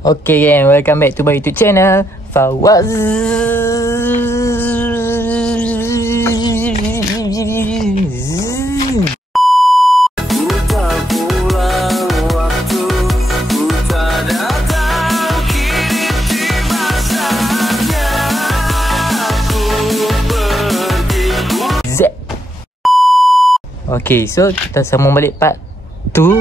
Okay gang, welcome back to my YouTube channel Fawaz. Okay, so kita sambung balik part 2.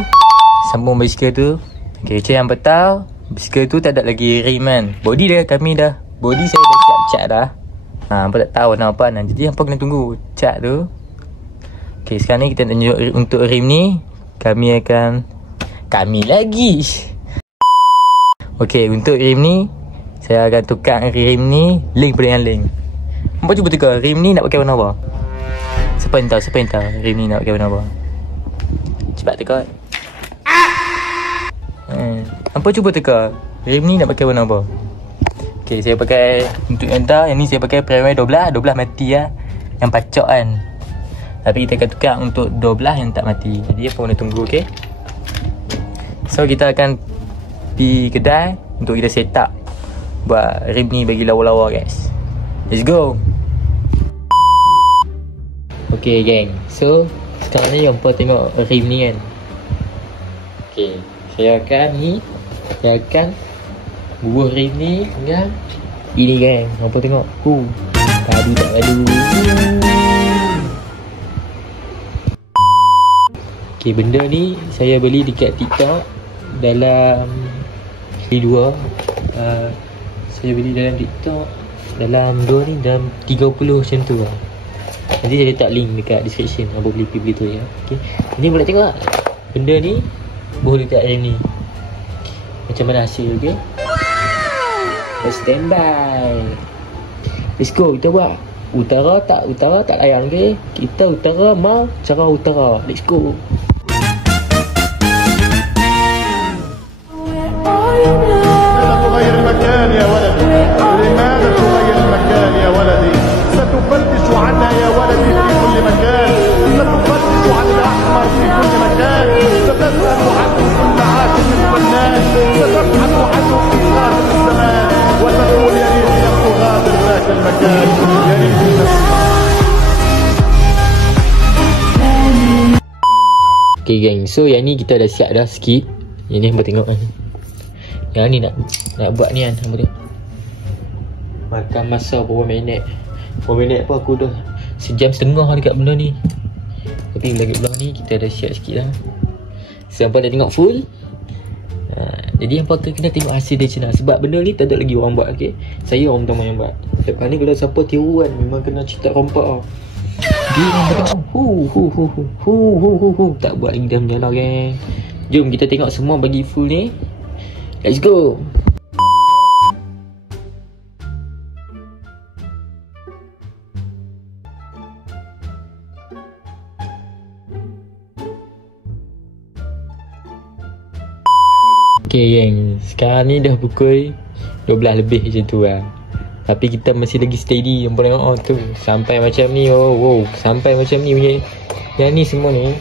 Sambung basikal tu. Okay, macam yang betul, basikal tu tak ada lagi rim kan. Body saya dah siap cat dah. Hampa tak tahu nak apa. Jadi hampa kena tunggu cat tu. Okay, sekarang ni kita tunjuk untuk rim ni. Kami lagi. Okay, untuk rim ni saya akan tukar rim ni link pada yang link. Hampa cuba tukar rim ni nak pakai warna apa? Siapa yang tahu rim ni nak pakai warna apa? Cepat tukar. Hampa cuba teka rim ni nak pakai warna apa. Okay, saya pakai untuk yang ni saya pakai Premier 12 mati lah. Yang pacak kan. Tapi kita akan tukar untuk 12 yang tak mati. Jadi apa kena tunggu, okay. So kita akan pergi kedai untuk kita set up buat rim ni bagi lawa-lawa guys. Let's go. Okay gang, so sekarang ni hampa tengok rim ni kan. Okay, saya akan bubuh rim ni dengan ini kan. Hampa tengok. Padu tak padu. Okay, benda ni saya beli dekat TikTok dalam saya beli dalam TikTok dalam 30 macam tu lah. Nanti saya letak link dekat description. Hampa beli tu ya. Okay, ini boleh tengok benda ni boleh dekat rim ni. Macam mana hasil, okay? Let's stand by. Let's go, kita buat. Utara tak layan, okay? Kita utara mau cara utara. Let's go. Okay gang, so yang ni kita dah siap dah sikit. Yang ni hampa tengok kan. Yang ni nak buat ni kan, hampa tengok. Makan masa berapa minit apa, aku dah sejam setengah dekat benda ni. Tapi lagi belah ni kita dah siap sikit lah. So hampa dah tengok full. Jadi hampa kena tengok hasil dia macam mana. Sebab benda ni tak ada lagi orang buat, okay. Saya orang pertama yang buat. Lepas ni kalau siapa tiru kan, memang kena cerita rompak tau. Dia memang tak buat lagi dah menyala geng. Jom kita tengok semua bagi full ni. Let's go. Okay geng, sekarang ni dah pukul 12 lebih macam tu lah. Tapi kita masih lagi steady. Yang boleh tengok tu sampai macam ni. Sampai macam ni punya. Yang ni semua ni.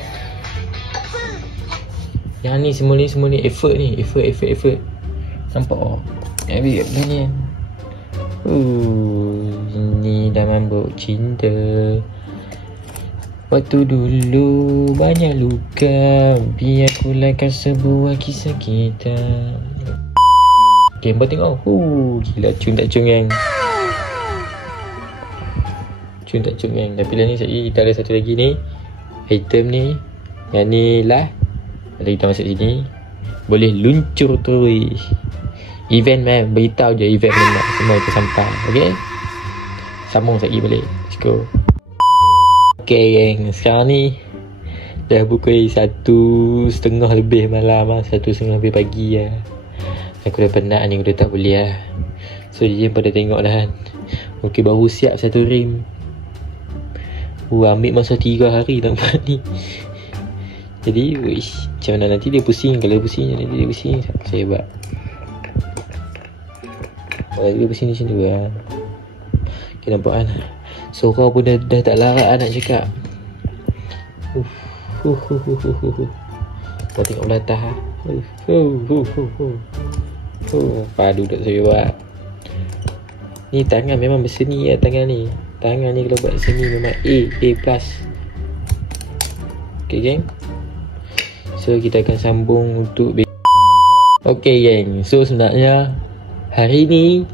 Yang ni semua ni effort ni. Effort. Nampak ambil kat ni. Ini dah mabuk cinta. Waktu dulu banyak luka. Biar ku lakan sebuah kisah kita. Okay, hampa tengok. Gila cun tak cun gang. Tapi lah ni kita ada satu lagi ni. Item ni. Yang ni lah. Kalau kita masuk sini boleh luncur terus. Event man, beritahu je event mana semua itu sampai. Okay, sambung lagi balik. Let's go. Okay gang, sekarang ni dah pukul 1:30 lebih malam lah. 1:30 lebih pagi lah. Aku dah penat ni, aku dah tak boleh lah. So dia pada tengok dah kan. Okay, baru siap satu rim. Ambil masa 3 hari nak buat ni. Jadi macam mana nanti dia pusing. Kalau pusing nanti dia pusing, saya buat. Kalau dia pusing macam tu lah. Okay, nampak kan. Suara pun dah tak larat nak cakap. Kau tengok belah atas lah. Padu tak saya buat. Ni tangan memang berseni lah tangan ni. Tangan ni kalau buat seni memang A+. Okay geng. So kita akan sambung untuk okay geng. So sebenarnya hari ni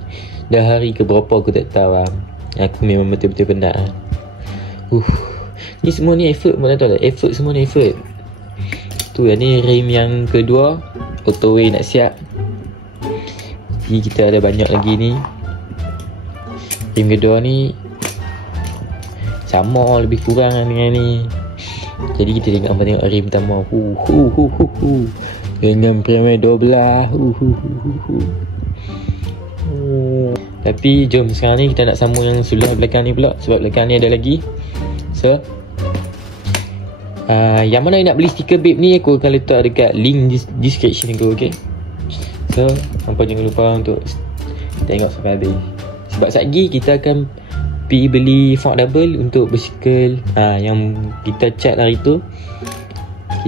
dah hari ke berapa aku tak tahu lah. Aku memang betul-betul penat lah. Ni semua ni effort, mana tahu tak? Effort semua ni effort. Tu lah ni rim yang kedua. Auto-way nak siap. Jadi kita ada banyak lagi ni. Rim kedua ni sama lebih kurang dengan ni. Jadi kita tengok rim pertama. Dengan premier 12. Tapi jom sekarang ni kita nak sambung yang sebelah belakang ni pula. Sebab belakang ni ada lagi. So yang mana nak beli stiker babe ni aku akan letak dekat link description aku, okay? So hampa jangan lupa untuk tengok sampai habis. Sebab sekejap lagi kita akan pergi beli fork double untuk bersikal yang kita cat hari tu.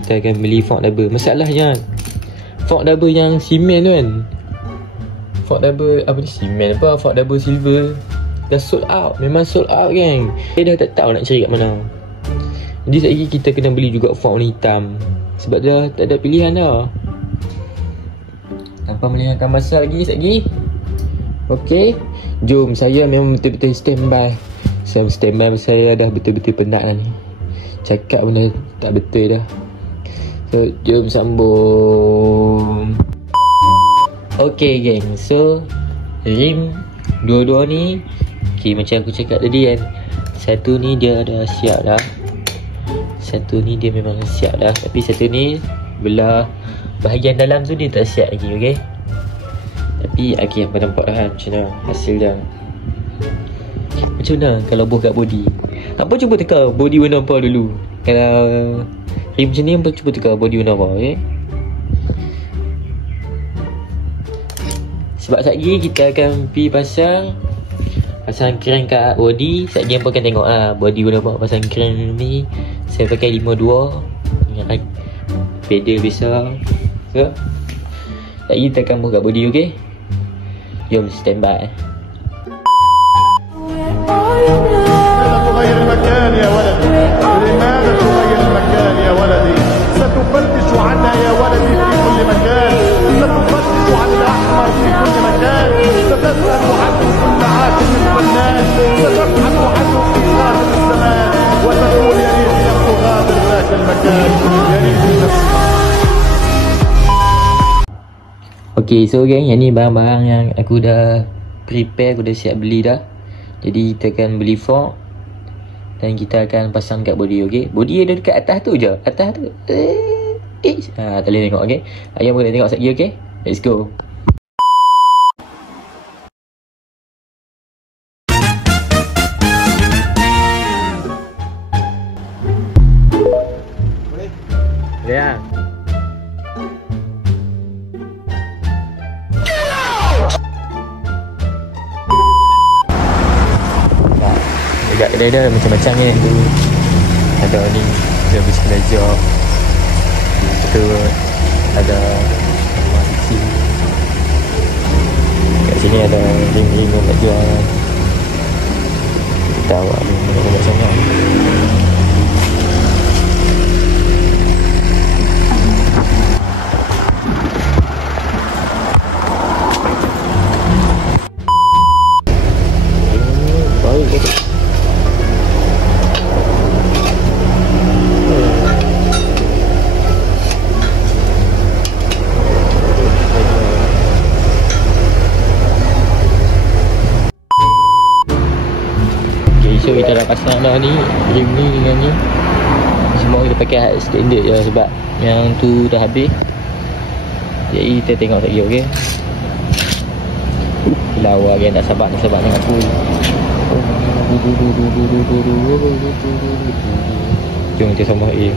Kita akan beli fork double. Masalahnya fork double yang simen tu kan, fork double apa ni, simen apa, fork double silver dah sold out. Memang sold out geng. Dia dah tak tahu nak cari kat mana. Jadi sekejap lagi kita kena beli juga fork warna hitam. Sebab dah tak ada pilihan dah. Tanpa melengahkan masa lagi sekejap lagi. Okay, jom. Saya memang betul-betul standby. Saya standby, saya dah betul-betul penat lah ni. Cakap benda tak betul dah. So jom sambung. Okay geng. So rim dua-dua ni, okay, macam aku cakap tadi kan, satu ni dia dah siap dah. Satu ni dia memang siap dah. Tapi satu ni belah bahagian dalam tu dia tak siap lagi, okay? Tapi okay, apa nampak dah macam mana hasil dia. Macam mana kalau buat kat body? Apa cuba teka body warna apa dulu? Kalau rim macam ni, apa cuba teka body warna apa, okay? Sebab sekejap lagi kita akan pergi pasang crank kat body. Sekejap lagi hampa akan tengok lah body warna apa. Pasang crank ni saya pakai 52 yang pedal besar. So sekejap lagi kita akan buat kat body, okay? Jom standby. تغير المكان يا ولدي، لماذا تغير المكان يا ولدي؟ ستفتش عنها يا ولدي في كل مكان، ستفتش عن الأحمر في كل مكان، ستسأل عنه كل عاشق فنان، ستبحث عنه في آخر الزمان، وتقول يا ريت لم أغادر ذاك المكان، يا ريت. Okay, so gang, yang ni barang-barang yang aku dah prepare, aku dah siap beli dah. Jadi kita akan beli fork dan kita akan pasang kat body, okay? Body ada dekat atas tu je. Atas tu. Tak boleh tengok, okay? Ayam boleh tengok sekejap lagi, okay? Let's go. Ya. Dekat kedai dia macam-macam kan tu. Ada ni, ada biskut job. Tu ada mati. Kat sini ada ring-ring yang nak jual. Tahu lah banyak sangat. Baik ke? So kita dah pasang dah ni, rim ni dengan ni. Semua kita pakai hard standard je sebab yang tu dah habis. Jadi kita tengok lagi, okay? Lawa kan, tak sabar dengan aku. Jom kita sambung A.